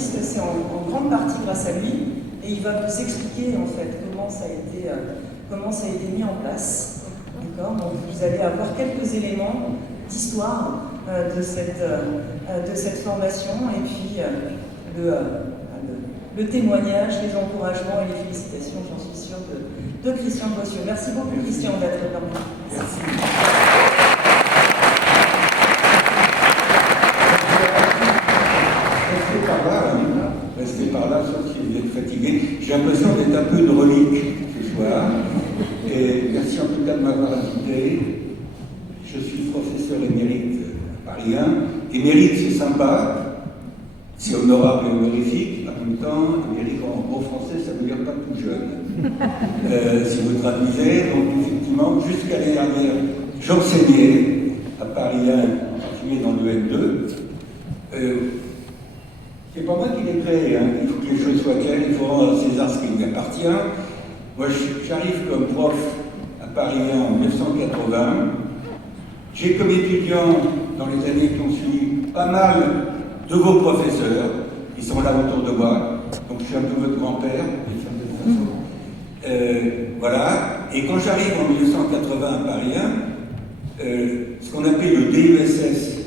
juriste, c'est en grande partie grâce à lui, et il va vous expliquer en fait comment ça a été mis en place. D'accord ? Donc vous allez avoir quelques éléments d'histoire de cette formation, et puis le témoignage, les encouragements et les félicitations, j'en suis sûre, de Christian Bossieux. Merci beaucoup Christian d'être parmi nous. Merci. Restez par là, sauf si vous êtes fatigué. J'ai l'impression d'être un peu une relique ce soir. Et merci en tout cas de m'avoir invité. Je suis professeur émérite à Paris 1. Émérite, c'est sympa, c'est honorable et honorifique. En même temps, émérite en gros français, ça veut dire pas tout jeune. Si vous traduisez, donc effectivement, jusqu'à l'année dernière, j'enseignais à Paris 1, en particulier dans le N2. C'est pas moi qui l'ai créé, hein. Il faut que les choses soient claires, il faut rendre à César ce qui lui appartient. Moi, j'arrive comme prof à Paris 1 en 1980. J'ai comme étudiant, dans les années qui ont suivi, pas mal de vos professeurs, qui sont là autour de moi. Donc je suis un peu votre grand-père, d'une certaine façon. Voilà. Et quand j'arrive en 1980 à Paris 1, ce qu'on appelait le DESS,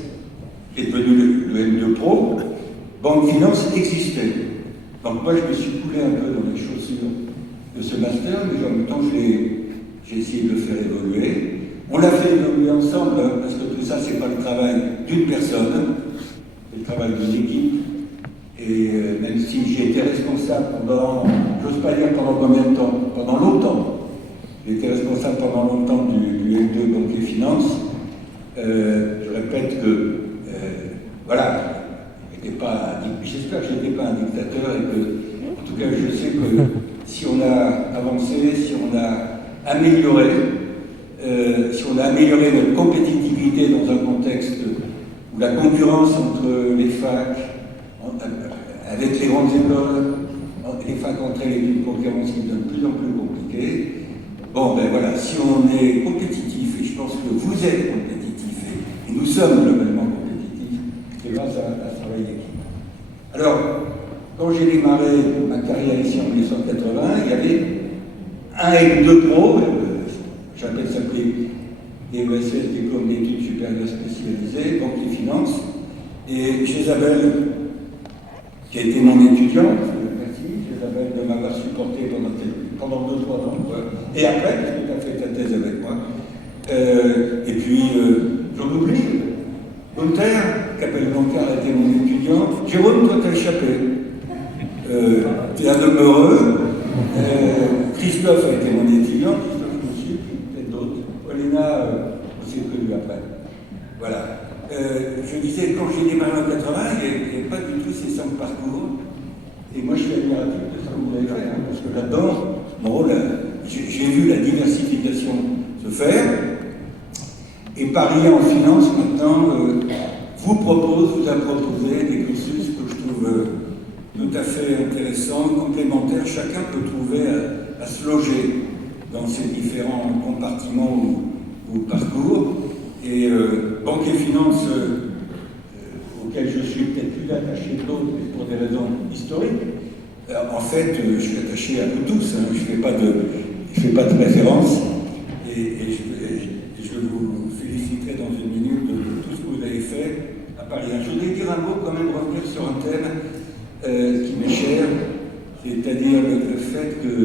qui est devenu le N2 Pro, Banque Finance existait. Donc moi je me suis coulé un peu dans les chaussures de ce master, mais en même temps j'ai essayé de le faire évoluer. On l'a fait évoluer ensemble, parce que tout ça c'est pas le travail d'une personne, c'est le travail d'une équipe. Et même si j'ai été responsable pendant, j'ose pas dire pendant combien de temps, pendant longtemps, j'ai été responsable pendant longtemps du N2 Banque et Finances. Je répète que voilà. J'espère que je n'étais pas un dictateur et que, en tout cas, je sais que si on a avancé, si on a amélioré notre compétitivité dans un contexte où la concurrence entre les facs, avec les grandes écoles, les facs entre elles est une concurrence qui devient de plus en plus compliquée. Bon, ben voilà, si on est compétitif, et je pense que vous êtes compétitif, et nous sommes globalement compétitifs, c'est grâce à ce travail d'équipe. Alors, quand j'ai démarré ma carrière ici en 1980, il y avait un N2 Pro, j'appelle ça des ESS, diplôme d'études supérieures spécialisées, banque et finances, et Isabelle, qui a été mon étudiante, merci Isabelle de m'avoir supporté pendant 2-3 ans, et après, parce que tu as fait ta thèse avec moi, et puis j'en oublie, Gunther, Capel Bancard a été mon étudiant. Jérôme, toi t'as échappé. Tu es un homme heureux. Christophe a été mon étudiant. Christophe aussi, peut-être d'autres. Paulina, on s'est connus après. Voilà. Je disais, quand j'ai démarré en 80, il n'y avait pas du tout ces 5 parcours. Et moi, je suis admiratif de ce que vous avez fait, hein, parce que là-dedans, mon rôle, j'ai vu la diversification se faire. Et Paris en finance, maintenant, vous a proposé des cursus que je trouve tout à fait intéressants, complémentaires. Chacun peut trouver à se loger dans ces différents compartiments ou parcours. Et banque et finances, auxquelles je suis peut-être plus attaché que d'autres, mais pour des raisons historiques. En fait, je suis attaché à vous tous, hein, je ne fais pas de préférence. Et je vous féliciterai dans une minute de tout ce que vous avez fait à Paris. Je voudrais dire un mot, quand même, revenir sur un thème qui m'est cher, c'est-à-dire le fait que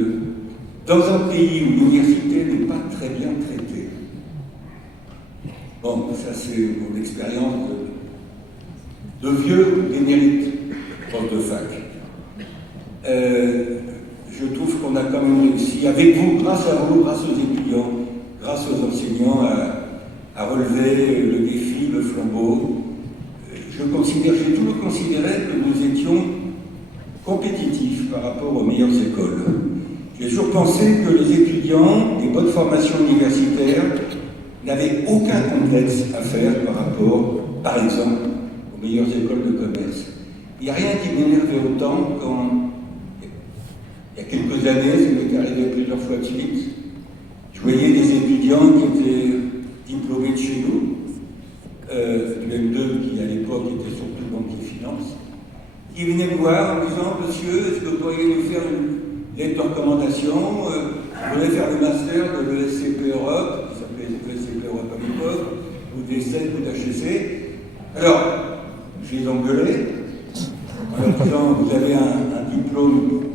dans un pays où l'université n'est pas très bien traitée, bon, ça c'est mon expérience de vieux émérite prof de fac. Je trouve qu'on a quand même réussi, avec vous, grâce à vous, grâce aux étudiants, grâce aux enseignants, à relever le défi, le flambeau. J'ai toujours considéré que nous étions compétitifs par rapport aux meilleures écoles. J'ai toujours pensé que les étudiants des bonnes formations universitaires n'avaient aucun complexe à faire par rapport, par exemple, aux meilleures écoles de commerce. Il n'y a rien qui m'énervait autant quand, il y a quelques années, ça m'est arrivé plusieurs fois à Philips, je voyais des étudiants qui étaient diplômés de chez nous, du M2 qui à l'époque était surtout banque et finance, qui venaient me voir en me disant « Monsieur, est-ce que vous pourriez nous faire une lettre de recommandation je voudrais faire le master de l'ESCP Europe, qui s'appelait l'ESCP Europe à l'époque, ou des CEP ou d'HEC. » Alors, je les engueulais en leur disant « Vous avez un diplôme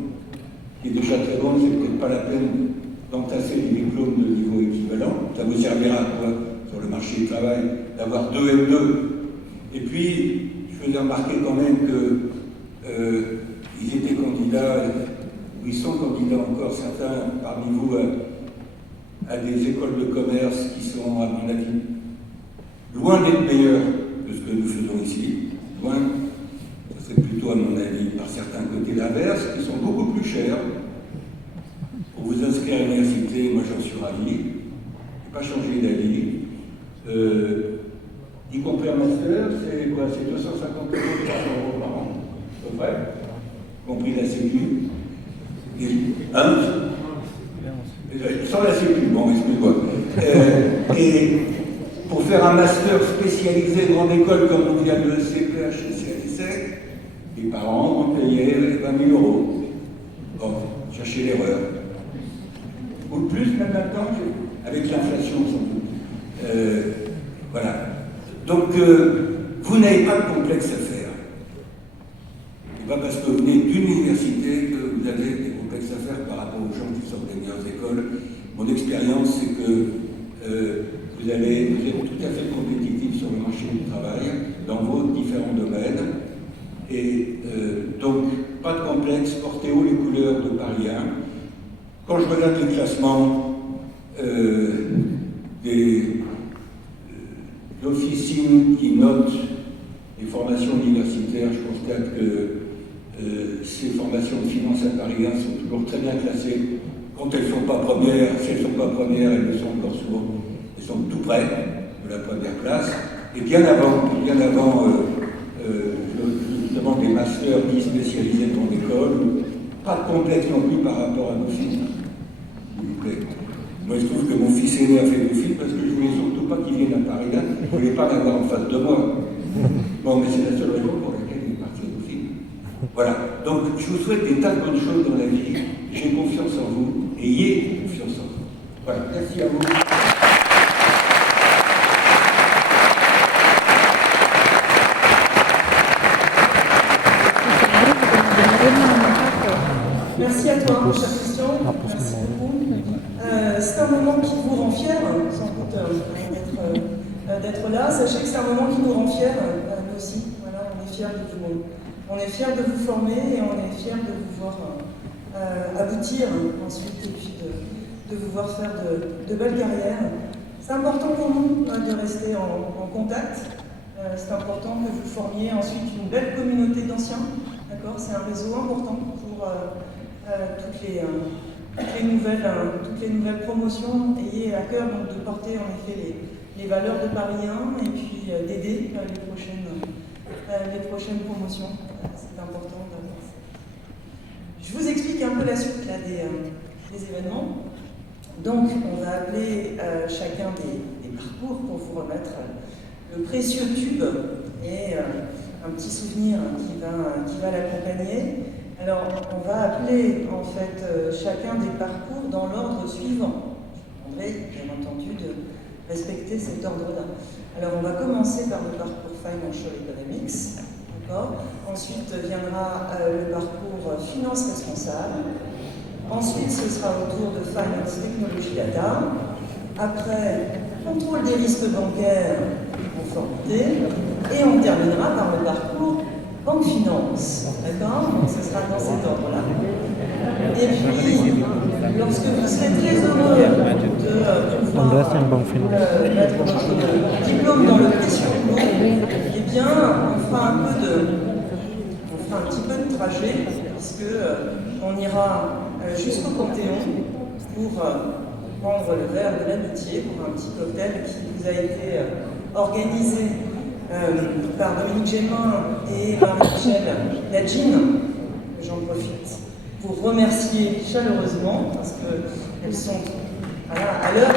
qui est déjà très bon, c'est peut-être pas la peine d'entasser des diplômes de niveau équivalent. Ça vous servira à quoi sur le marché du travail d'avoir 2 M2. Et puis, je faisais remarquer quand même qu'ils étaient candidats, ou ils sont candidats encore, certains parmi vous, à des écoles de commerce qui sont, à mon avis, loin d'être meilleures que ce que nous faisons ici. Loin, ça serait plutôt, à mon avis, par certains côtés l'inverse, qui sont beaucoup plus chers. Pour vous inscrire à l'université, moi j'en suis ravi, je n'ai pas changé d'avis. Y compris un master, c'est quoi? C'est 250 € 300 € par an, à peu près, y compris la Sécu. Sans la Sécu, bon, excuse-moi. Et pour faire un master spécialisé grande école comme il y a le CPH et CLSEC, les parents ont payé 20 000 €. Bon, cherchez l'erreur. Ou plus, même maintenant, avec l'inflation, sans doute. Voilà. Donc, vous n'avez pas de complexe à faire. Ce n'est pas parce que vous venez d'une université que vous avez des complexes à faire par rapport aux gens qui sortent des meilleures écoles. Mon expérience, c'est que vous êtes tout à fait compétitif sur le marché du travail, dans vos différents domaines. Et donc, pas de complexe, portez haut les couleurs de Paris 1. Quand je regarde les classements des officines qui notent les formations universitaires, je constate que ces formations de finance à Paris 1 sont toujours très bien classées. Quand elles ne sont pas premières, si elles ne sont pas premières, elles le sont encore souvent, elles sont tout près de la première place. Et bien avant justement des masters dits spécialisés dans l'école, pas de complexe non plus par rapport à nos filles. S'il vous plaît. Moi, je trouve que mon fils aîné a fait le film parce que je voulais surtout pas qu'il vienne à Paris 1, je ne voulais pas l'avoir en face de moi. Bon, mais c'est la seule raison pour laquelle il est parti au film. Voilà. Donc, je vous souhaite des tas de bonnes choses dans la vie. J'ai confiance en vous. Ayez confiance en vous. Voilà. Merci à vous. Merci à toi, cher Christian. Merci beaucoup. C'est un moment qui vous rend fier, sans doute, d'être là. Sachez que c'est un moment qui nous rend fiers, nous aussi. Voilà, on est fiers de vous former et on est fiers de vous voir aboutir ensuite et puis de vous voir faire de belles carrières. C'est important pour nous de rester en contact. C'est important que vous formiez ensuite une belle communauté d'anciens. D'accord, c'est un réseau important pour toutes les nouvelles promotions. Ayez à cœur donc, de porter en effet les valeurs de Paris 1 et puis d'aider les prochaines promotions. C'est important d'avoir ça. Je vous explique un peu la suite là, des événements. Donc, on va appeler chacun des parcours pour vous remettre le précieux tube et un petit souvenir qui va l'accompagner. Alors, on va appeler en fait chacun des parcours dans l'ordre suivant. Je demanderai bien entendu de respecter cet ordre-là. Alors, on va commencer par le parcours Financial Economics. Ensuite viendra le parcours Finance Responsable. Ensuite, ce sera au tour de Finance Technology Data. Après, Contrôle des risques bancaires, conformité. Et on terminera par le parcours Banque Finance. D'accord? Donc, ce sera dans cet ordre-là. Et puis, lorsque vous serez très heureux de pouvoir mettre votre diplôme dans le précieux lot, eh bien, on fera un petit peu de trajet, puisque on ira jusqu'au Panthéon pour prendre le verre de l'amitié, pour un petit cocktail qui vous a été organisé par Dominique Gémin et Marie-Michel Ladjine. J'en profite pour remercier chaleureusement, parce qu'elles sont à l'heure.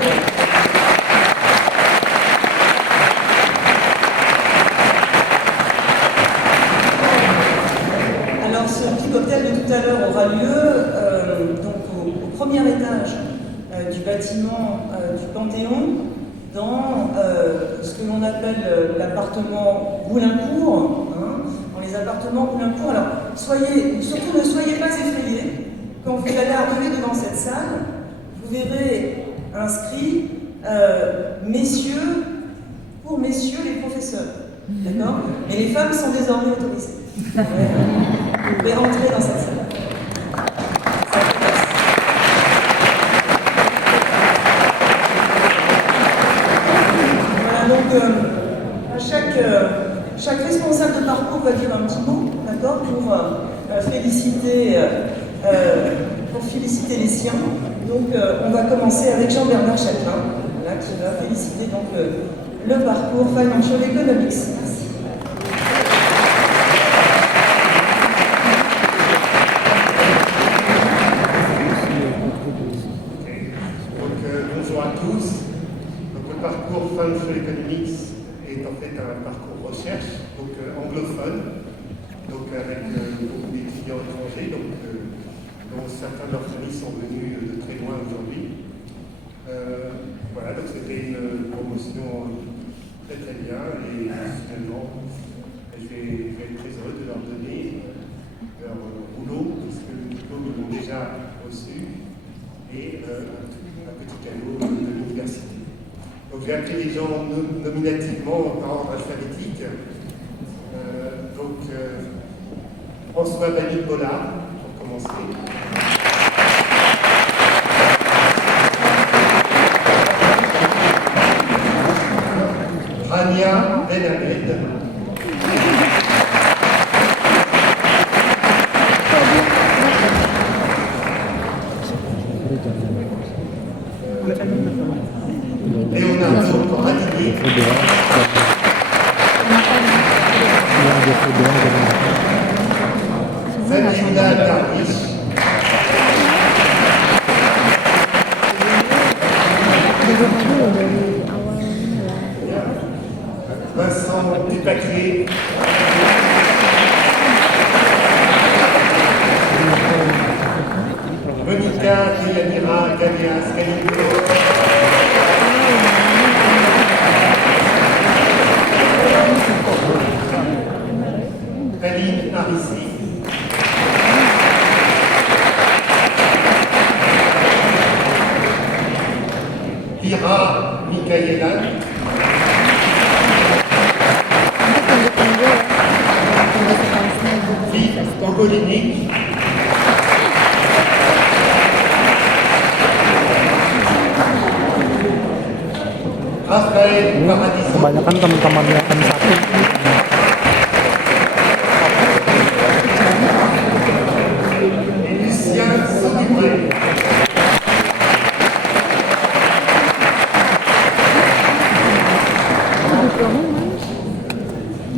aura lieu donc au premier étage du bâtiment du Panthéon, dans ce que l'on appelle l'appartement Boulincourt, dans les appartements Boulincourt. Alors, surtout ne soyez pas effrayés. Quand vous allez arriver devant cette salle, vous verrez inscrit messieurs, pour messieurs les professeurs. D'accord? Et les femmes sont désormais autorisées. Vous pouvez rentrer dans cette salle. Voilà, donc chaque responsable de parcours va dire un petit mot, d'accord, pour féliciter les siens. Donc on va commencer avec Jean-Bernard Châtelain, voilà, qui va féliciter donc le parcours Financial Economics. Merci. Bonjour à tous. Donc, le parcours Financial Economics est en fait un parcours recherche, donc anglophone, donc avec beaucoup d'étudiants étrangers, dont certains de leurs familles sont venus de très loin aujourd'hui. Voilà, donc c'était une promotion très très bien et finalement je vais être très heureux de leur donner leur boulot, puisque le diplôme ils l'ont déjà reçu, et un petit cadeau de l'université. Donc j'ai appelé les gens nominativement par ordre alphabétique. François Banil-Bollard, pour commencer. Rania Ben-Ahmed. Leonardo Corradini. Zabioula Darwish. Vincent Dupaquier. Monica Deyanira Galias Galileo. Aline Arissi. Ira Michaela. Philippe Ogolinic. Raphaël Paradis. Kebanyakan teman-temannya M1. Lucien Saudubré.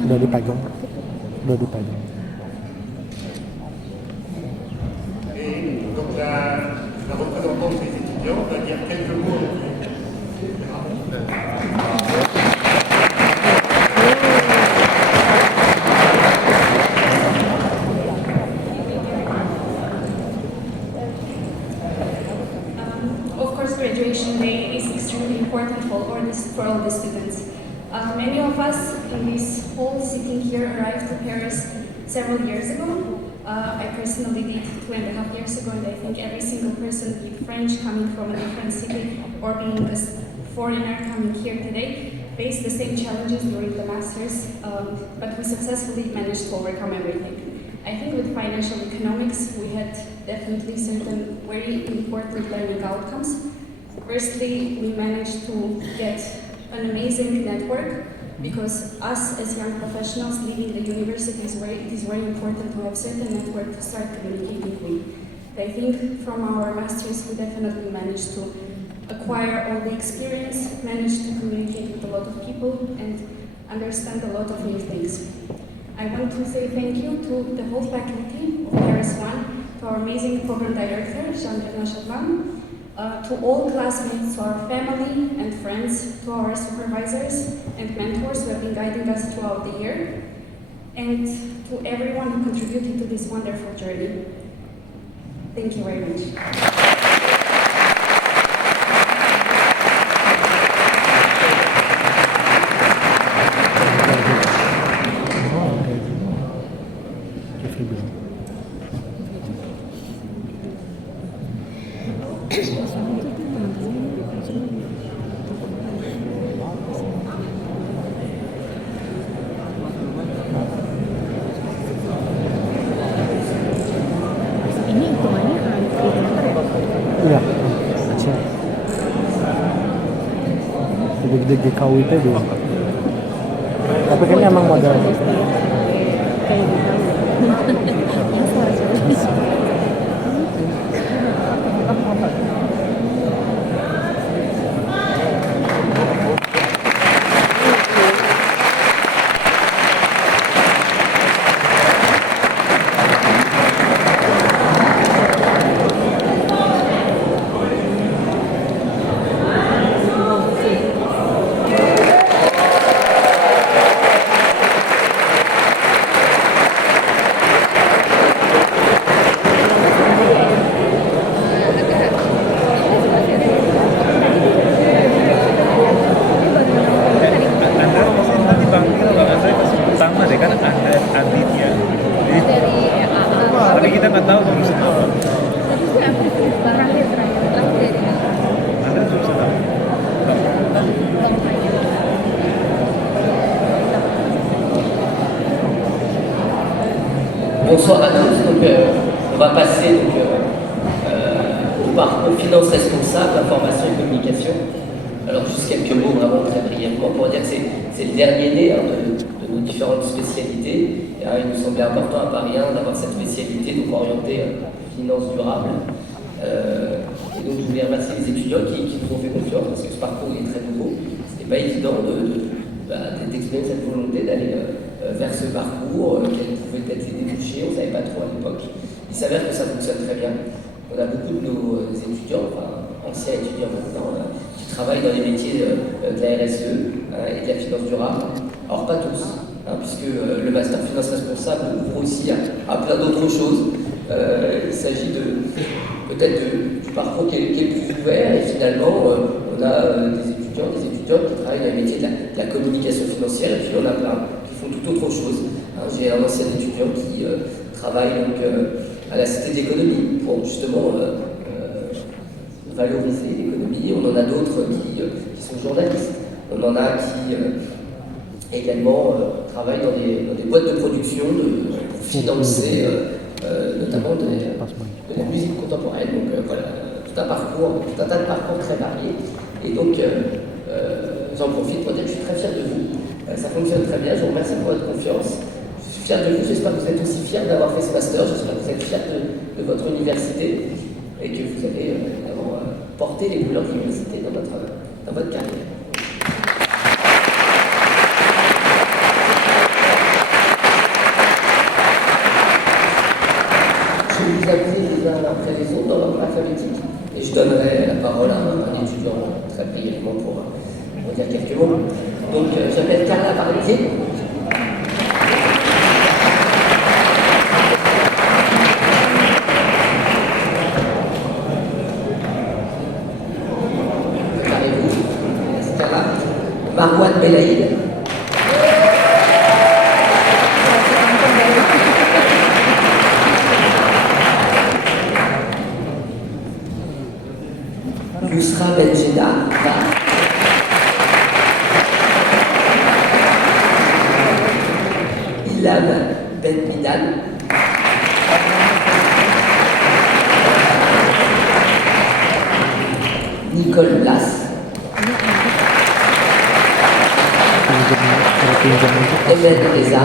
Udah dipegang. Udah dipegang. Et donc la représentante des étudiants va dire quelques mots. Of course, graduation day is extremely important for all the students. Many of us in this hall sitting here arrived to Paris several years ago. I personally did 2.5 years ago, and I think every single person, be it French coming from a different city or being a foreigner coming here today, faced the same challenges during the masters, but we successfully managed to overcome everything. I think with financial economics, we had definitely certain very important learning outcomes. Firstly, we managed to get an amazing network, because us as young professionals leaving the university it is very important to have certain network to start communicating with. I think from our masters we definitely managed to acquire all the experience, managed to communicate with a lot of people and understand a lot of new things. I want to say thank you to the whole faculty of Paris 1, to our amazing program director, Jean-Bernard Châtelain, to all classmates, to our family and friends, to our supervisors and mentors who have been guiding us throughout the year, and to everyone who contributed to this wonderful journey. Thank you very much. Oh, okay. Jeffrey Brown. Ini hitungannya presenter ya? Iya, Aceh. Gede-gede GKWP belum. Tapi kayaknya emang modal. Kayak gitu. Biasa aja. Anda pasti nanti Bang Andra pasti pertama deh kan Anda Aditya. Dari AA. Tapi kita nggak tahu jurusan apa. Terakhir dari Anda jurusan apa? Bonsoir à tous. Donc, on va passer au parcours finance responsable, information et communication. Alors, juste quelques mots vraiment très brièvement pour dire que c'est le dernier né de nos différentes spécialités. Et, il nous semblait important à Paris 1 d'avoir cette spécialité donc orientée finance durable. Et donc, je voulais remercier les étudiants qui nous ont fait confiance parce que ce parcours est très nouveau. Ce n'était pas évident d'exprimer cette volonté d'aller vers ce parcours, quels pouvaient être les débouchés, on ne savait pas trop à l'époque. Il s'avère que ça fonctionne très bien. On a beaucoup de nos étudiants, enfin anciens étudiants maintenant, qui travaillent dans les métiers de la RSE et de la finance durable. Alors pas tous, puisque le master finance responsable ouvre aussi à plein d'autres choses. Il s'agit peut-être du parcours qui est le plus ouvert et finalement on a des étudiants qui travaillent dans les métiers de la communication financière et puis on a plein qui font tout autre chose. J'ai un ancien étudiant qui travaille donc à la Cité d'économie pour justement valoriser l'économie. On en a d'autres qui sont journalistes. On en a qui également travaillent dans des boîtes de production pour financer notamment de la musique contemporaine. Donc voilà, tout un tas de parcours très variés. Et donc j'en profite pour dire que je suis très fier de vous. Ça fonctionne très bien, je vous remercie pour votre confiance. Je suis fier de vous, j'espère que vous êtes aussi fiers d'avoir fait ce master, j'espère que vous êtes fiers de votre université et que vous avez évidemment porté les couleurs de l'université dans votre carrière. Je vais vous appeler les uns après les autres dans l'ordre alphabétique et je donnerai la parole à un étudiant très brièvement pour dire quelques mots. Donc j'appelle Carla Parisier. Préparez-vous. Carla. Marwan Belaïd. Yousra Benjeda. Ilham Ben Midal. Nicole Blas. Hélène Reza.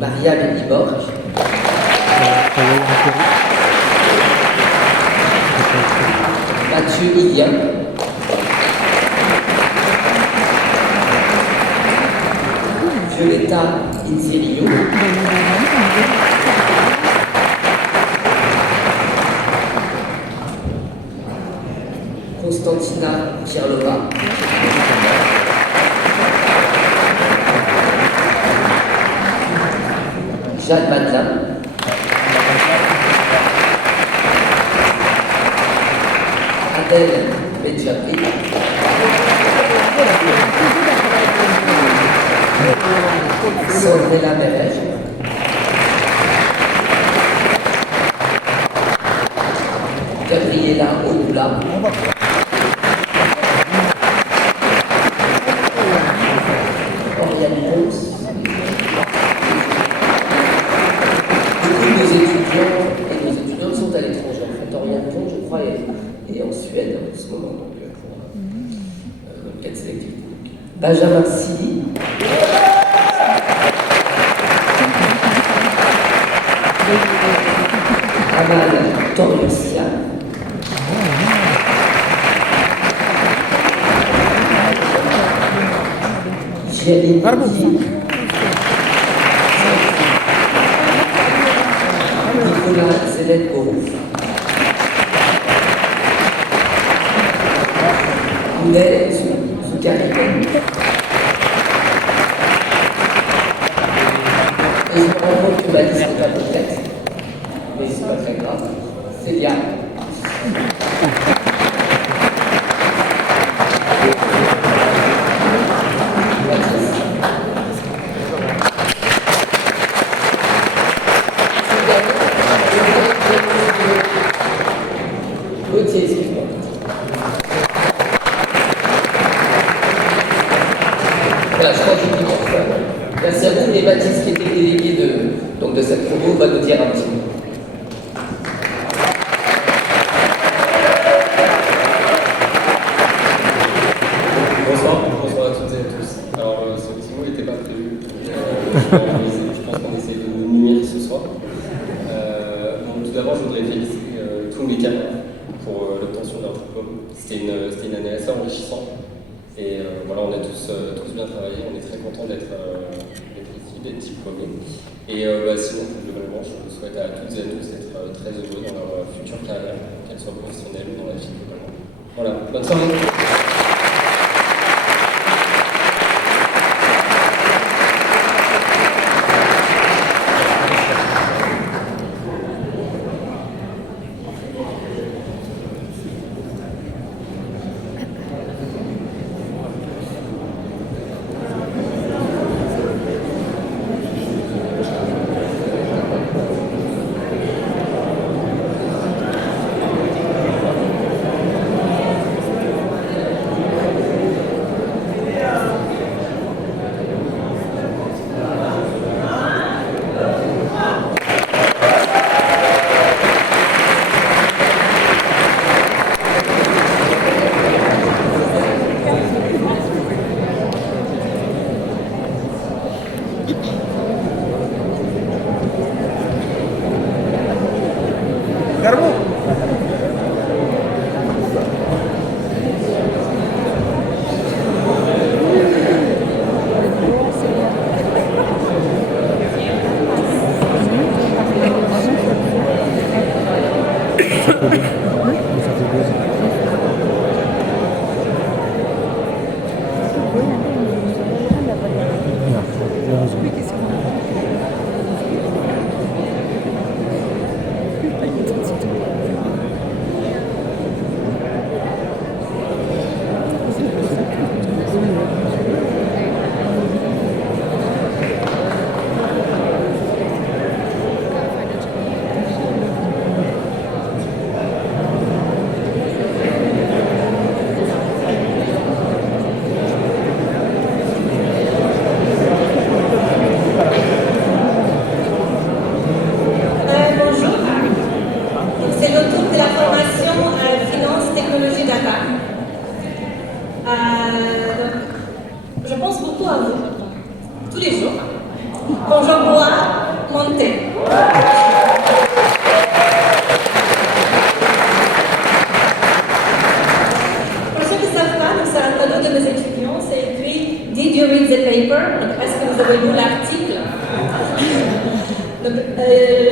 Maria Benibor. Mathieu Ilian. Violetta Insirio. Constantina Kirlova. Jade Madelin. Adèle Medjabri. Sandrella Merège. Gabriela Odoula. Oriane Pons. Beaucoup de nos étudiants et nos étudiantes sont à l'étranger. En fait, Oriane Pons, je crois, est en Suède en ce moment, donc pour l'enquête sélective. Benjamin Silly. Amal Toriusia. Jérémy Nicolas Zélène-Borouf. Ounay Zoukaribel. Et je me rends compte que ma liste n'est pas complexe, mais c'est pas très grave. C'est bien. Gauthier, excuse-moi. Voilà, je crois que je dis pourquoi. Merci à vous, mais Baptiste, qui était délégué de cette promo, va nous dire un petit mot. Bonsoir à toutes et à tous. Alors, ce petit mot n'était pas prévu. Je pense qu'on essaie de nous nuire ce soir. Donc, tout d'abord, je voudrais féliciter tous mes camarades pour l'obtention de leur diplôme. C'était une année assez enrichissante. Et voilà, on a tous bien travaillé. On est très contents d'être ici, d'être diplômés. Et sinon, plus globalement, je souhaite à toutes et à tous d'être très heureux dans leur future carrière, qu'elle soit professionnelle ou dans la vie globalement. Voilà, bonne soirée.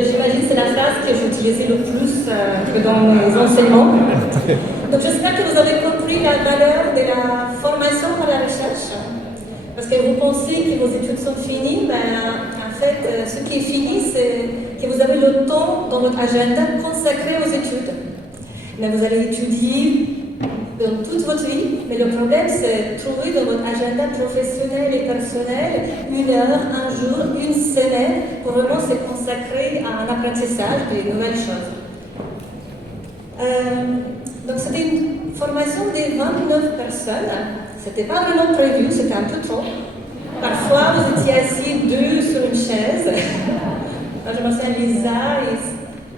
J'imagine que c'est la phrase que j'utilisais le plus dans mes enseignements. Donc j'espère que vous avez compris la valeur de la formation par la recherche. Parce que vous pensez que vos études sont finies, ben, en fait, ce qui est fini, c'est que vous avez le temps dans votre agenda consacré aux études. Mais vous allez étudier dans toute votre vie, mais le problème, c'est de trouver dans votre agenda professionnel et personnel 1 heure, 1 jour, 1 semaine pour vraiment se consacrer à un apprentissage des nouvelles choses. Donc c'était une formation de 29 personnes. C'était pas vraiment prévu, c'était un peu trop. Parfois, vous étiez assis 2 sur une chaise. Moi, je me souviens, Lisa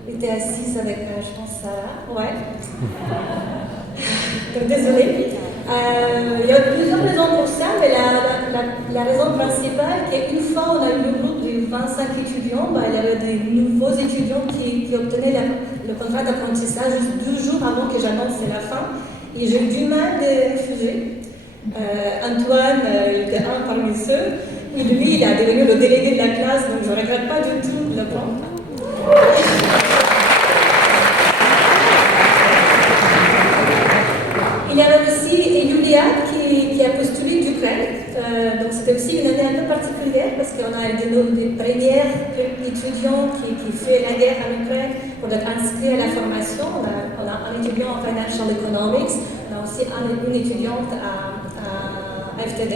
était assise avec, je pense, Sarah. Ouais. Donc, désolée. Il y a plusieurs raisons pour ça, mais la raison principale, c'est qu'une fois on a eu le groupe de 25 étudiants, il y avait des nouveaux étudiants qui obtenaient le contrat d'apprentissage juste 2 jours avant que j'annonce la fin. Et j'ai eu du mal de refuser. Antoine, il était un parmi ceux, et lui, il est devenu le délégué de la classe, donc je ne regrette pas du tout de le prendre. Il y avait aussi Yulia qui a postulé d'Ukraine, donc c'était aussi une année un peu particulière parce qu'on a des premières étudiants qui font la guerre en Ukraine pour être inscrits à la formation. On a un étudiant en Financial Economics, on a aussi une étudiante à FTD,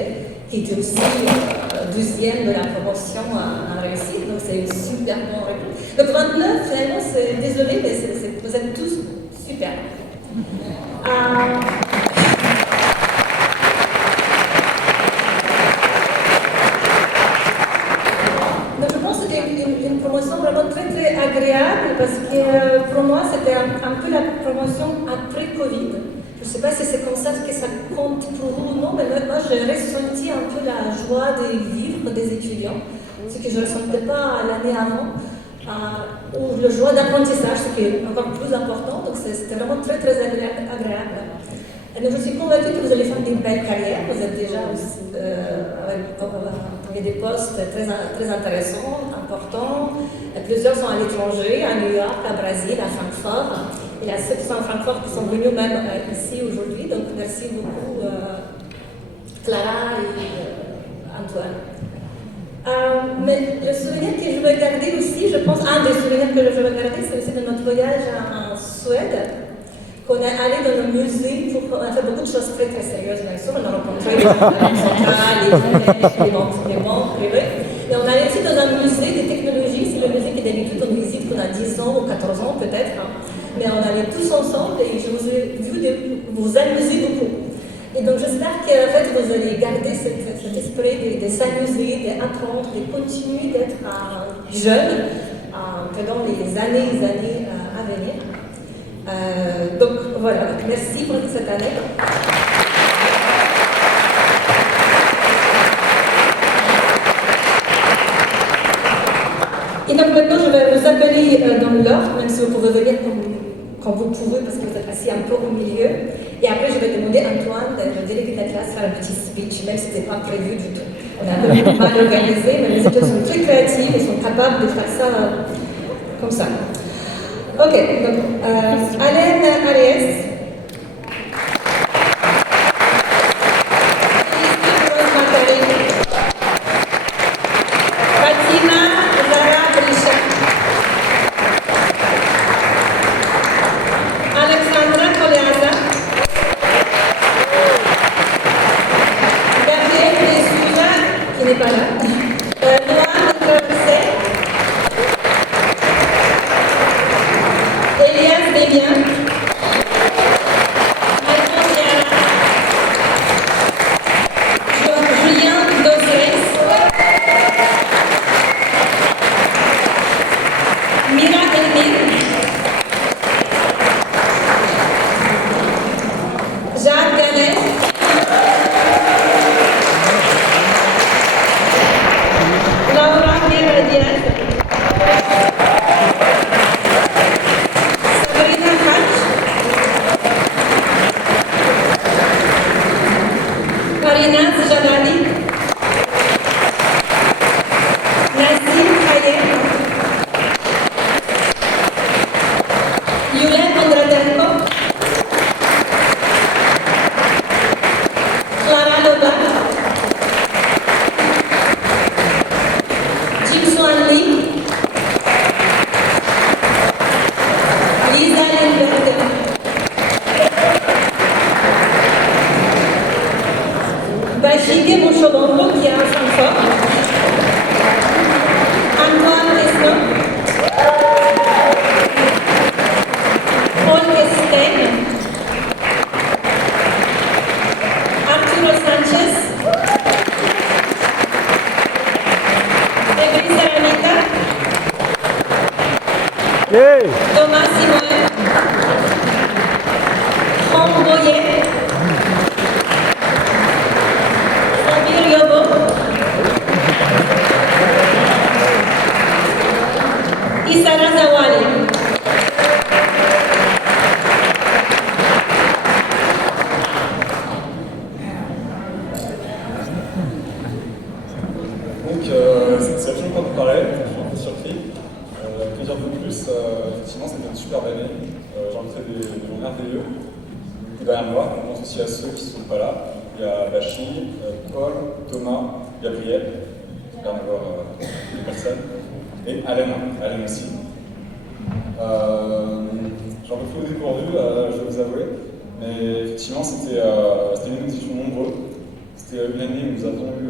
qui était aussi 12e de la promotion en réussite, donc c'est une super bonne réponse. Donc 29, finalement, c'est désolé, mais vous êtes tous super. Donc je pense que c'était une promotion vraiment très très agréable parce que pour moi c'était un peu la promotion après Covid. Je ne sais pas si c'est comme ça que ça compte pour vous ou non, mais moi j'ai ressenti un peu la joie de vivre des étudiants, ce que je ne ressentais pas l'année avant, ou la joie d'apprentissage, ce qui est encore plus important, donc c'était vraiment très très agréable. Et donc je suis convaincue que vous allez faire une belle carrière, vous êtes déjà aussi, avec des postes très intéressants, importants, et plusieurs sont à l'étranger, à New York, à Brésil, à Francfort. Il y a ceux qui sont à Francfort qui sont venus même ici aujourd'hui, donc merci beaucoup Clara et Antoine. Mais le souvenir que je vais garder aussi, je pense, un des souvenirs que je vais garder, c'est aussi de notre voyage en Suède, qu'on est allé dans le musée, on a fait beaucoup de choses très très sérieuses, bien sûr, on a rencontré les banques centrales, les banques privées, et on est allé aussi dans un musée de technologie, c'est le musée qui d'habitude on visite qu'on a 10 ans ou 14 ans peut-être, mais on allait tous ensemble et je vous ai vu vous amuser beaucoup. Et donc j'espère que en fait, vous allez garder cet esprit de s'amuser, d'apprendre, de continuer d'être jeune pendant les années à venir. Donc voilà, merci pour cette année. Et donc maintenant je vais vous appeler dans l'ordre, même si vous pouvez venir quand vous pouvez, parce que vous êtes assis un peu au milieu. Et après, je vais demander à Antoine, le délégué de la classe, faire un petit speech, même si ce n'était pas prévu du tout. On a un peu mal organisé, mais les étudiants sont très créatifs et sont capables de faire ça comme ça. Ok, donc Alain Ariès. Fatima Zara Brisha. Alexandra Coleaza. Gabriel de Souza, qui n'est pas là. Noah Traversé. Elias Bébian. Alphonse Diana. Julien Dosres. Mira Elmir. Jacques Ganet. Laura Guerra Diaz. Sabrina Hatch. Karina Jalali. Nassim Hayek. Thomas Simon, Franck Boyer, Samir Yobo, Isara Zawali. C'est absolument pas pareil, je suis un peu surpris. Que dire de plus, effectivement, c'était une superbe année. J'ai rencontré des gens merveilleux. Derrière moi, on pense aussi à ceux qui ne sont pas là. Il y a Bachi, Paul, Thomas, Gabriel, j'espère d'avoir des personnes, et Alain aussi. J'ai un peu pris au dépourvu, je vais vous avouer, mais effectivement, c'était une année où nous étions nombreux. C'était une année où nous avons eu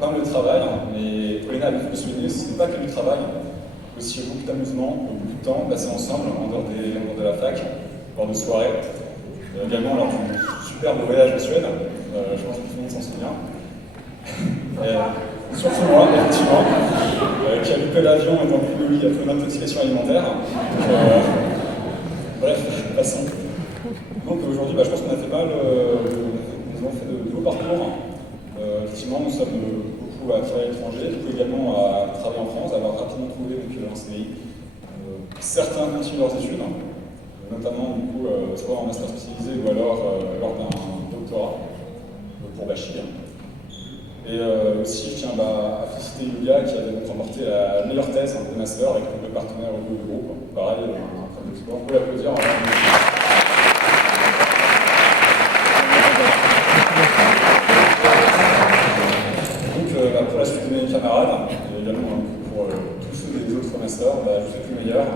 pas mal de travail, mais Paulina a pu le souligner, ce n'est pas que du travail, aussi beaucoup d'amusement, beaucoup de temps passé ensemble en dehors de la fac, lors de soirées. Également lors du superbe voyage en Suède, je pense que tout le monde s'en souvient. Surtout moi, effectivement, qui a loupé l'avion et dans le lit après une intoxication alimentaire. Bref, passons. Donc aujourd'hui, je pense qu'on a fait mal, nous avons fait de beaux parcours. Effectivement, nous sommes beaucoup à travailler à l'étranger, beaucoup également à travailler en France, à avoir rapidement trouvé un CDI. Certains continuent leurs études, notamment du coup, soit en master spécialisé ou alors lors d'un doctorat pour Bachi. Et aussi, je tiens à féliciter Yulia qui avait remporté la meilleure thèse de master avec le partenaire au groupe. Pareil, on peut l'applaudir. Pour la suite de mes camarades, et également pour tous ceux des autres masters, je vous souhaite le meilleur.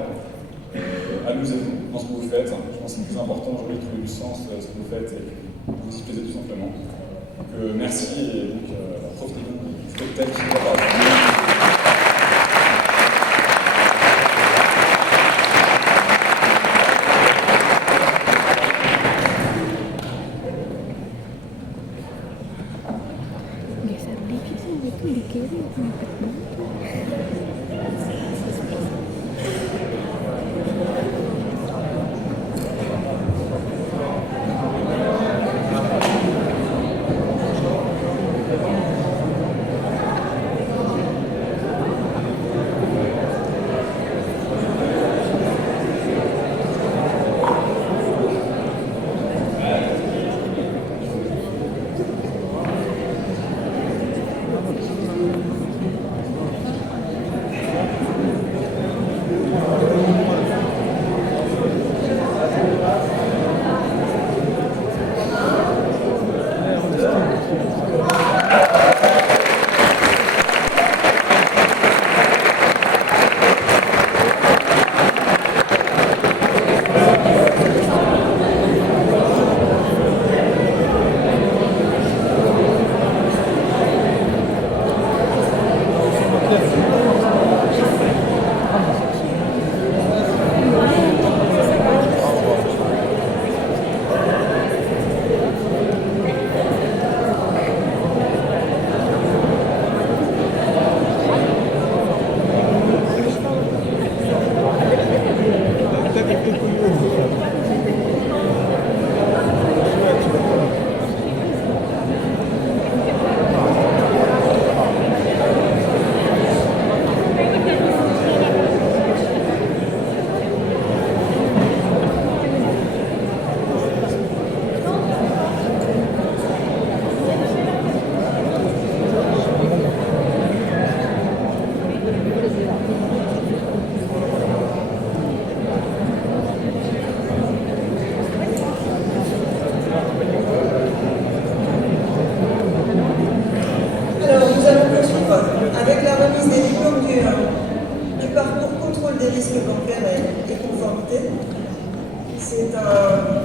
Amusez-vous dans ce que vous faites. Je pense que c'est le plus important aujourd'hui de trouver du sens ce que vous faites et que vous y plaisez tout simplement. Donc merci et donc profitez du spectacle qui va parler.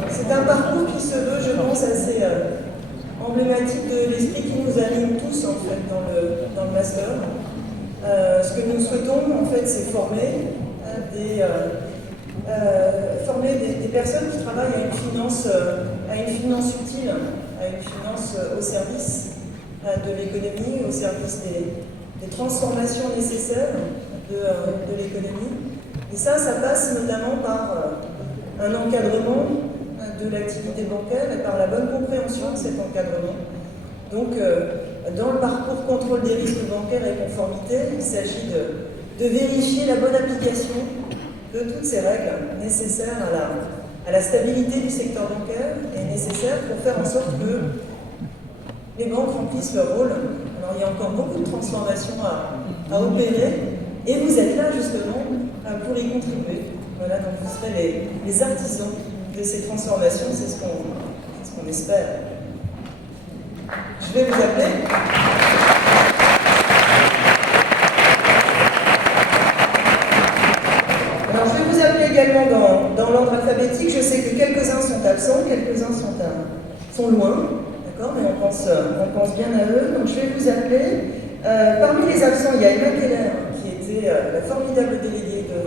C'est un parcours qui se veut, je pense, assez emblématique de l'esprit qui nous anime tous en fait dans le master. Ce que nous souhaitons en fait, c'est former des personnes qui travaillent à une finance utile, à une finance au service de l'économie, au service des transformations nécessaires de l'économie. Et ça passe notamment par un encadrement de l'activité bancaire et par la bonne compréhension de cet encadrement. Donc, dans le parcours contrôle des risques bancaires et conformité, il s'agit de vérifier la bonne application de toutes ces règles nécessaires à la stabilité du secteur bancaire et nécessaires pour faire en sorte que les banques remplissent leur rôle. Alors, il y a encore beaucoup de transformations à opérer et vous êtes là justement pour y contribuer. Voilà, donc vous serez les artisans de ces transformations, c'est ce qu'on espère. Je vais vous appeler. Alors, je vais vous appeler également dans l'ordre alphabétique. Je sais que quelques-uns sont absents, quelques-uns sont loin, d'accord, mais on pense bien à eux. Donc, je vais vous appeler. Parmi les absents, il y a Emma Keller, qui était la formidable déléguée de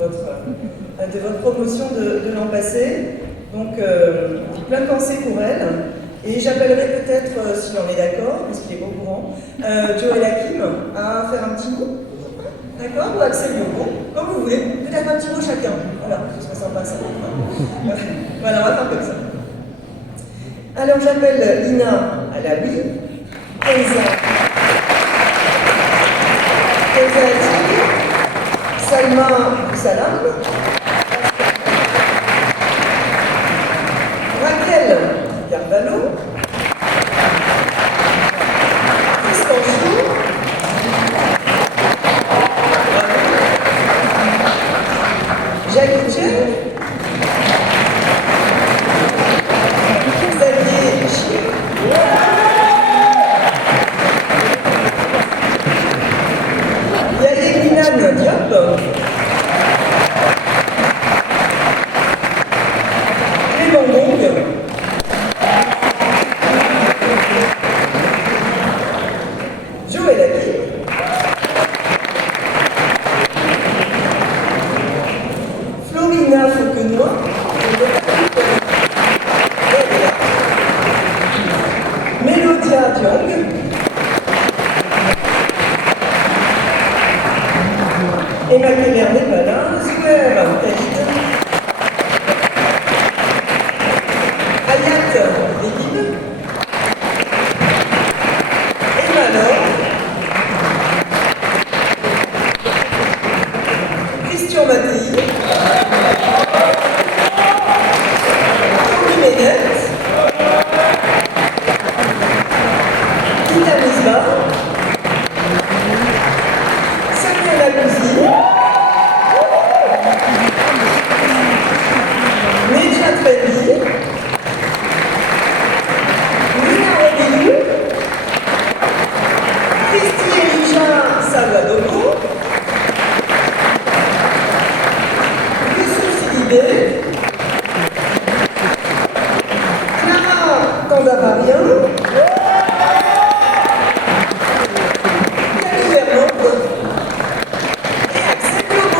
votre promotion de l'an passé. Donc, plein de pensées pour elle. Et j'appellerai peut-être, si on est d'accord, parce qu'il est au courant, Joël Hakim à faire un petit mot. D'accord? Ou Axel Yobo, comme vous voulez. Peut-être un petit mot chacun. Voilà, ce serait sympa ça. Voilà, on va faire comme ça. Alors, j'appelle Lina Alaoui, Kenza Ati, Salma Salam, Raquel Carvalho, Tristan Chou, Jacques Tchèque, Xavier Chi, Yadegminan Diop, Clément Gong, Joël Hakim, Florina Fauquenois, Mélodia Diong, Emma Keller n'est pas là, Zouer Khalid, Ayat Debib, Emma Laure, Christian Mattei, Henri Ménette, Ina Misbah, Samia Labouzi, Nedja Fendi, Nina Robillou, Christy Elijah Salvadoro, Youssouf Sidibé, Clara Tandavarian, Camille Vermande et Axel Lobo.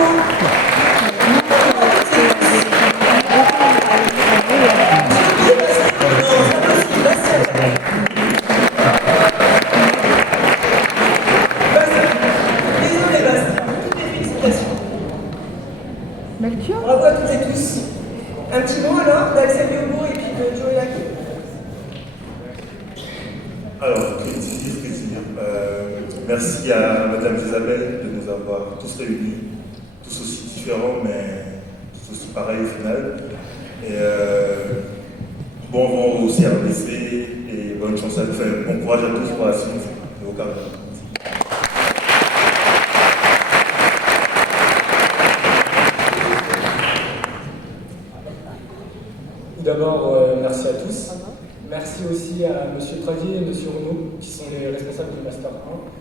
Désolé Bastien, toutes les félicitations. Melchior? Bravo à toutes et tous. Un petit mot alors d'Axel Yobo et puis de Joël Hakim. Alors, que dire merci à Madame Isabelle de nous avoir tous réunis, tous aussi différents, mais tous aussi pareils au final. Et bon vent au CRBC et bonne chance à tous. Enfin, bon courage à tous pour la suite de vos carrières. Tout d'abord, merci à tous. Merci aussi à M. Travier et M. Renaud, qui sont les responsables du Master 1.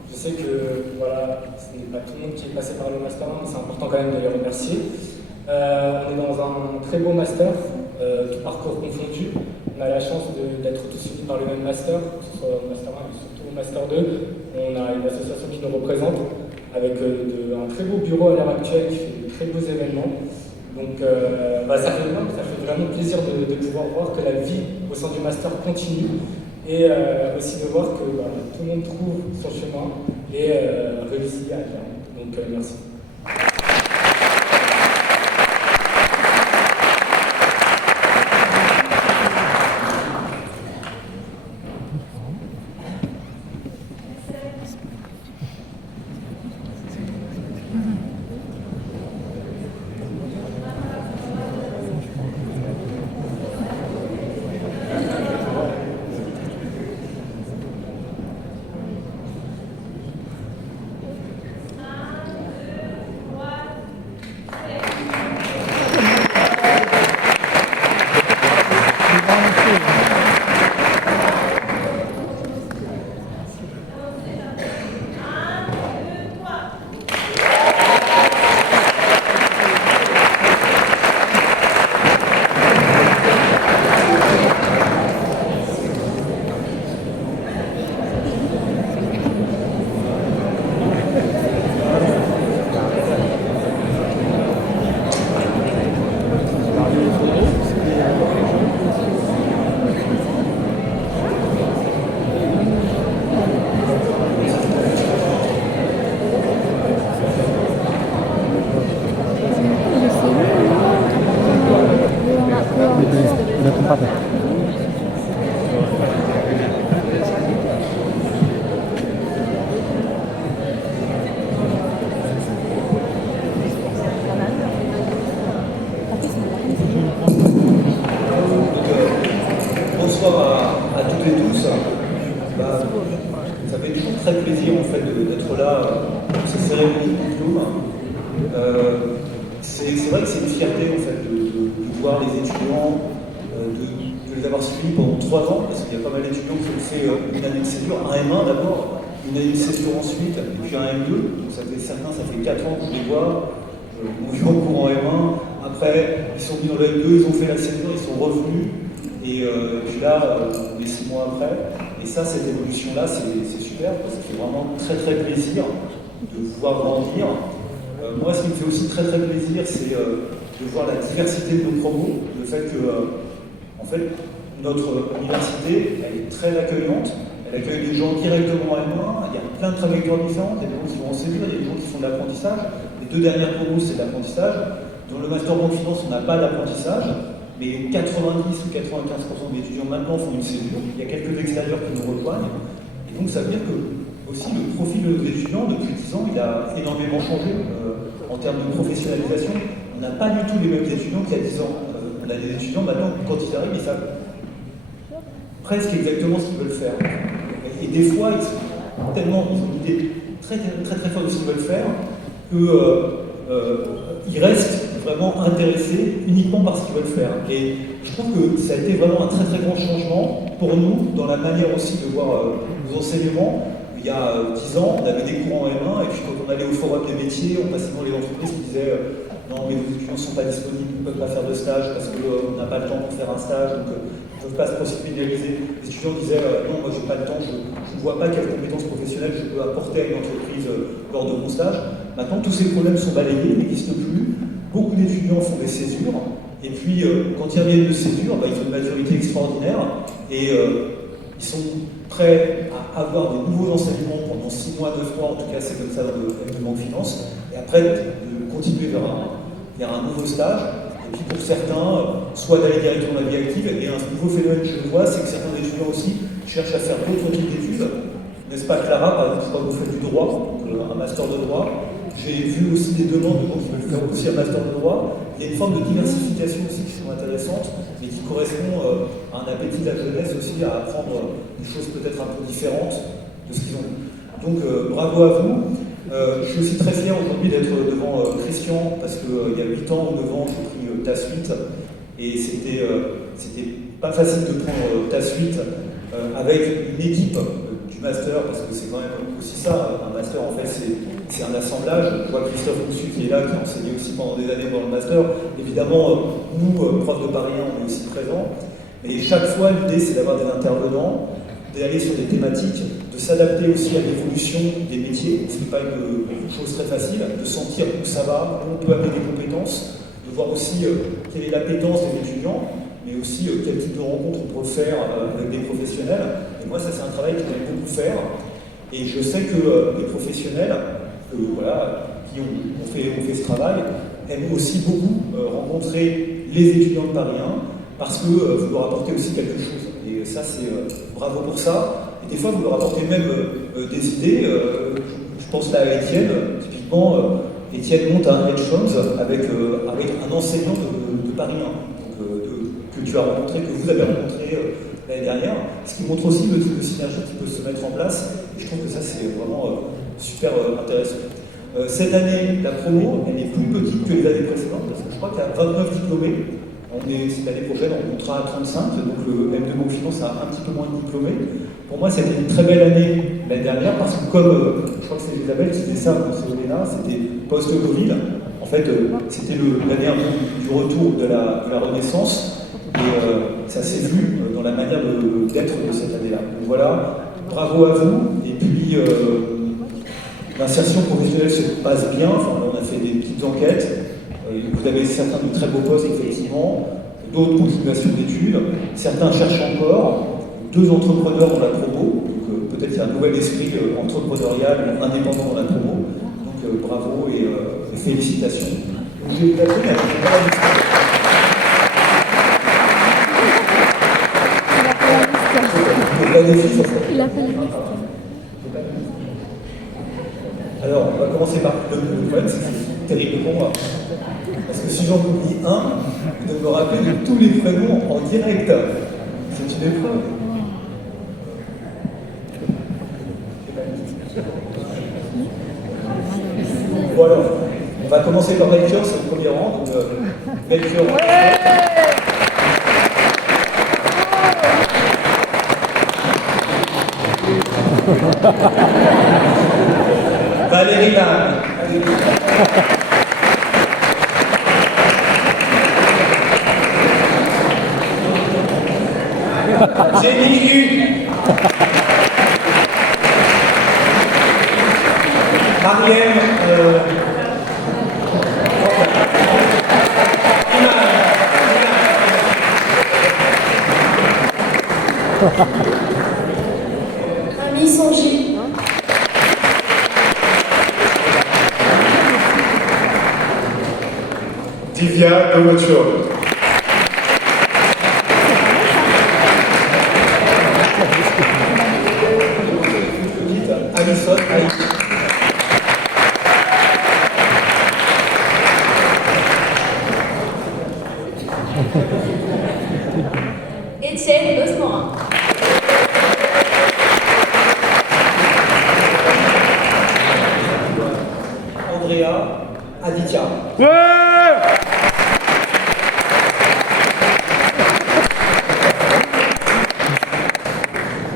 Je sais que voilà, ce n'est pas tout le monde qui est passé par le Master 1, mais c'est important quand même de les remercier. On est dans un très beau Master, tout parcours confondu. On a la chance d'être tous unis par le même Master, que ce soit au Master 1 et surtout au Master 2. On a une association qui nous représente, avec un très beau bureau à l'heure actuelle qui fait de très beaux événements. Donc ça fait vraiment plaisir de pouvoir voir que la vie au sein du Master continue et aussi de voir que tout le monde trouve son chemin et réussit à terme. Donc merci. très plaisir en fait d'être là pour ces cérémonies de diplôme. C'est vrai que c'est une fierté en fait de voir les étudiants, de les avoir suivis pendant 3 ans, parce qu'il y a pas mal d'étudiants qui ont fait une année de césure, un M1 d'abord, une année de césure ensuite, et puis un M2. Donc ça fait 4 ans que je les vois. Ils ont eu en cours en M1, après ils sont venus dans le M2, ils ont fait la césure, ils sont revenus, et puis là, on est 6 mois après. Et ça, cette évolution-là, c'est super, parce que c'est vraiment très très plaisir de vous voir grandir. Moi, ce qui me fait aussi très très plaisir, c'est de voir la diversité de nos promos, le fait que, en fait, notre université, elle est très accueillante, elle accueille des gens directement à M1, il y a plein de trajectoires différentes, il y a des gens qui vont en césure, il y a des gens qui font de l'apprentissage. Les 2 dernières promos, c'est de l'apprentissage. Dans le Master Banque Finance, on n'a pas d'apprentissage, mais 90 ou 95% des étudiants maintenant font une césure. Il y a quelques extérieurs qui nous rejoignent. Et donc, ça veut dire que aussi le profil de nos étudiants, depuis 10 ans, il a énormément changé en termes de professionnalisation. On n'a pas du tout les mêmes étudiants qu'il y a 10 ans. On a des étudiants maintenant, quand ils arrivent, ils savent presque exactement ce qu'ils veulent faire. Et des fois, ils ont une idée très forte de ce qu'ils veulent faire, qu'ils restent vraiment intéressés uniquement par ce qu'ils veulent faire. Et je trouve que ça a été vraiment un très très grand changement pour nous dans la manière aussi de voir nos enseignements. Il y a 10 ans, on avait des cours en M1, et puis quand on allait au forum des métiers, on passait dans les entreprises qui disaient non, mais vos étudiants ne sont pas disponibles, ils ne peuvent pas faire de stage parce qu'on n'a pas le temps pour faire un stage, donc ils ne peuvent pas se professionnaliser. Les étudiants disaient non, moi j'ai pas le temps, je ne vois pas quelles compétences professionnelles je peux apporter à une entreprise lors de mon stage. Maintenant, tous ces problèmes sont balayés, ils n'existent plus. Beaucoup d'étudiants font des césures, et puis quand ils reviennent de césure, ils ont une maturité extraordinaire, et ils sont prêts à avoir des nouveaux enseignements pendant 6 mois, 9 mois, en tout cas c'est comme ça dans le Banque Finance, et après de continuer vers un nouveau stage. Et puis pour certains, soit d'aller directement dans la vie active, et un nouveau phénomène que je vois, c'est que certains étudiants aussi cherchent à faire d'autres types d'études. N'est-ce pas Clara, par exemple, je crois que vous faites du droit, donc un master de droit. J'ai vu aussi des demandes de gens qui veulent faire aussi un master de droit. Il y a une forme de diversification aussi qui sont intéressantes et qui correspond à un appétit de la jeunesse aussi à apprendre des choses peut-être un peu différentes de ce qu'ils ont. Donc bravo à vous. Je suis aussi très fier aujourd'hui d'être devant Christian parce qu'il y a 8 ans ou 9 ans, j'ai pris ta suite et c'était pas facile de prendre ta suite avec une équipe du master, parce que c'est quand même aussi ça, un master en fait c'est un assemblage. Je vois Christophe Moussu qui est là, qui a enseigné aussi pendant des années dans le master. Évidemment, nous, profs de Paris 1, on est aussi présents, mais chaque fois l'idée c'est d'avoir des intervenants, d'aller sur des thématiques, de s'adapter aussi à l'évolution des métiers, ce n'est pas une chose très facile, de sentir où ça va, où on peut amener des compétences, de voir aussi quelle est l'appétence des étudiants, mais aussi quel type de rencontre on peut faire avec des professionnels. Et moi, ça, c'est un travail que j'aime beaucoup faire. Et je sais que les professionnels qui ont fait ce travail aiment aussi beaucoup rencontrer les étudiants de Paris 1 parce que vous leur apportez aussi quelque chose. Et ça, c'est bravo pour ça. Et des fois, vous leur apportez même des idées. Je pense là à Étienne. Typiquement, Étienne monte un hedge funds avec un enseignant de Paris 1. Que tu as rencontré, que vous avez rencontré l'année dernière, ce qui montre aussi le type de synergie qui peut se mettre en place. Et je trouve que ça, c'est vraiment super intéressant. Cette année, la promo, elle est plus petite que les années précédentes, parce que je crois qu'il y a 29 diplômés. L'année prochaine, on montera à 35, donc le M2 Banque Finance a un petit peu moins de diplômés. Pour moi, c'était une très belle année l'année dernière, parce que comme, je crois que c'est Isabelle qui disait ça, c'est Oléna, c'était post-Covid. En fait, c'était l'année un peu du retour de la renaissance. Et ça s'est vu dans la manière d'être de cette année-là. Donc voilà, bravo à vous. Et puis, l'insertion professionnelle se passe bien. Enfin, on a fait des petites enquêtes. Vous avez certains de très beaux postes, effectivement. D'autres continuations d'études. Certains cherchent encore. 2 entrepreneurs dans la promo. Donc peut-être qu'il y a un nouvel esprit entrepreneurial, indépendant dans la promo. Donc bravo et félicitations. Donc, j'ai Il a fait la liste. Alors, on va commencer par le problème, c'est terrible pour moi. Parce que si j'en oublie un, je dois me rappeler de tous les prénoms en direct. C'est une épreuve. Bon alors, on va commencer par Melchior, c'est le premier rang. Donc, Melchior. Valérie Lam. Jenny Hu. Marielle. Ami Songi. Divya Domocho. Alison Aïe. Etienne Osmorin. Andrea Aditya.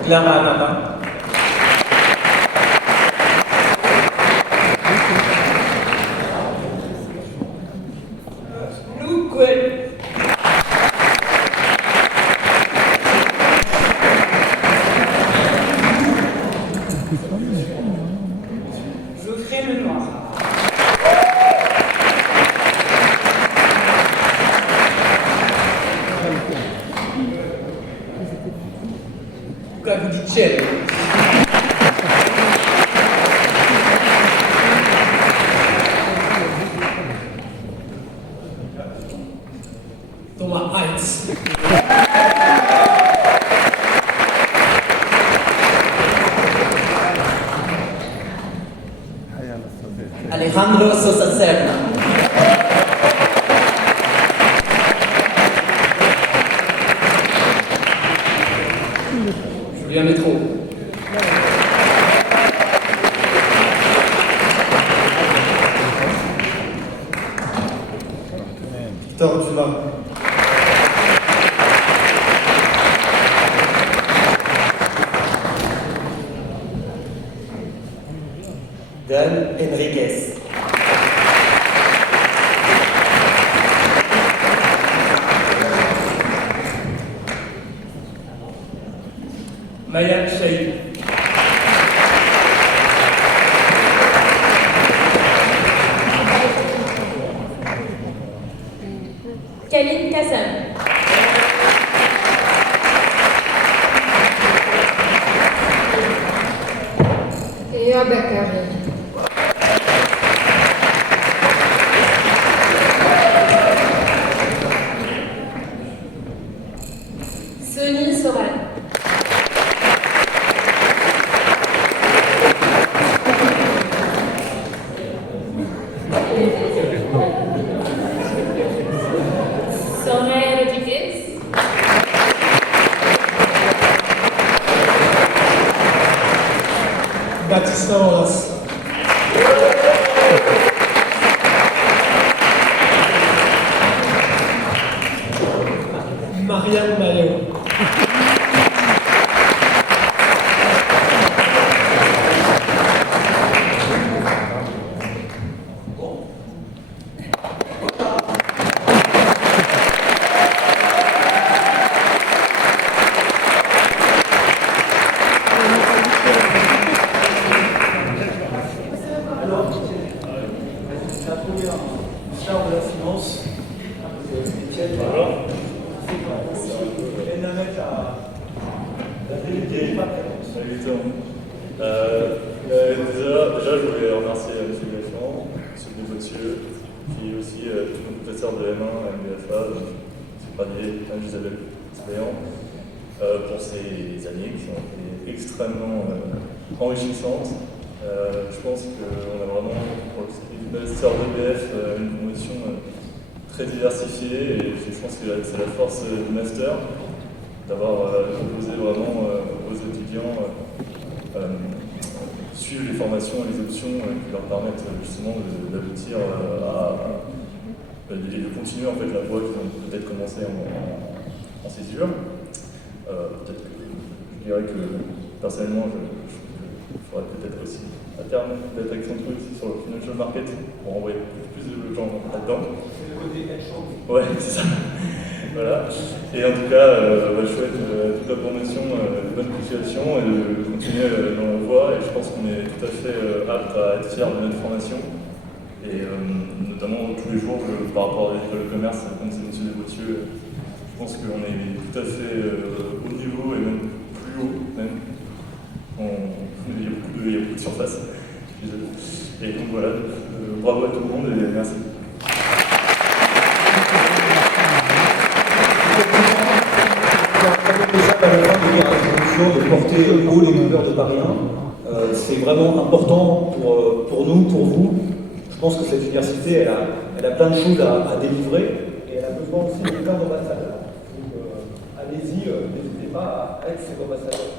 Clara Anapa. Lou Gouel. Geoffrey Lenoir. Luca Gudicelli. Thomas Heitz. Alejandro Sosa Serna. Julien Métro. Victor Dumas. Dan Enriquez. Maya Chahi. Kaline Kassam. Léa Bakary. Sony Soral. Soraya Rodriguez. Baptista Horace. Marianne Maillot. La première charge de la finance. Étienne, voilà. Hélène Lamette, la déléguée, pas présente. Salut Tom. Déjà, je voulais remercier M. Gaffan, M. Despotieux, qui est aussi tous nos professeurs de M1 à MBFA, M. Pradier, Isabelle Spéant, pour ces années qui ont été extrêmement enrichissantes. Je pense qu'on a vraiment, pour le master d'EBF, une promotion très diversifiée, et je pense que c'est la force du master d'avoir proposé vraiment aux étudiants suivent les formations et les options qui leur permettent justement d'aboutir et de continuer en fait la voie qu'ils ont peut-être commencé en césure. Peut-être que je dirais que personnellement, je ferais peut-être aussi à terme d'être accentué aussi sur le financial market pour envoyer plus de gens là-dedans. Ouais, c'est ça. Voilà. Et en tout cas, je souhaite toute la promotion de bonne continuation et de continuer dans la voie. Et je pense qu'on est tout à fait apte à être fiers de notre formation. Et notamment tous les jours, par rapport à l'école de commerce, comme c'est M. Desvautieux, je pense qu'on est tout à fait haut niveau et même plus haut. Même. Il y a beaucoup de surface. Et donc voilà, bravo à tout le monde et merci. De porter haut les couleurs de Paris 1. C'est vraiment important pour nous, pour vous. Je pense que cette université, elle a plein de choses à délivrer et elle a besoin aussi de plein d'ambassadeurs. Donc allez-y, n'hésitez pas à être ces ambassadeurs.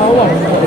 Awal.